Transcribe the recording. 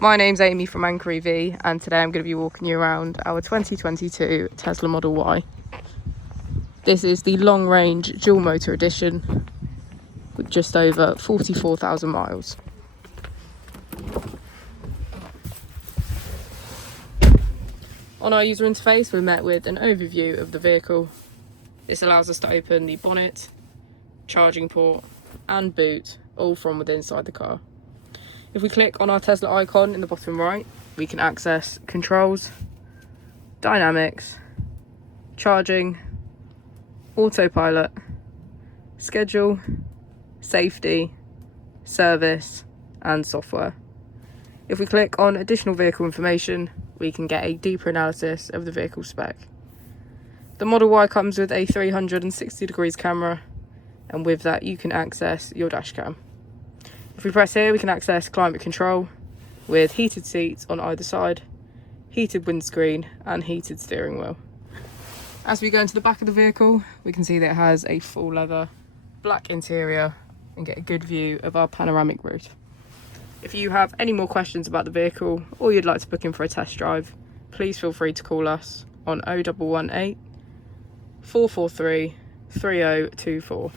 My name's Amy from Anchor EV, and today I'm going to be walking you around our 2022 Tesla Model Y. This is the long range dual motor edition with just over 44,000 miles. On our user interface, we're met with an overview of the vehicle. This allows us to open the bonnet, charging port and boot, all from within inside the car. If we click on our Tesla icon in the bottom right, we can access controls, dynamics, charging, autopilot, schedule, safety, service and software. If we click on additional vehicle information, we can get a deeper analysis of the vehicle spec. The Model Y comes with a 360 degrees camera, and with that you can access your dash cam. If we press here, we can access climate control with heated seats on either side, heated windscreen and heated steering wheel. As we go into the back of the vehicle, we can see that it has a full leather black interior and get a good view of our panoramic roof. If you have any more questions about the vehicle or you'd like to book in for a test drive, please feel free to call us on 0118 443 3024.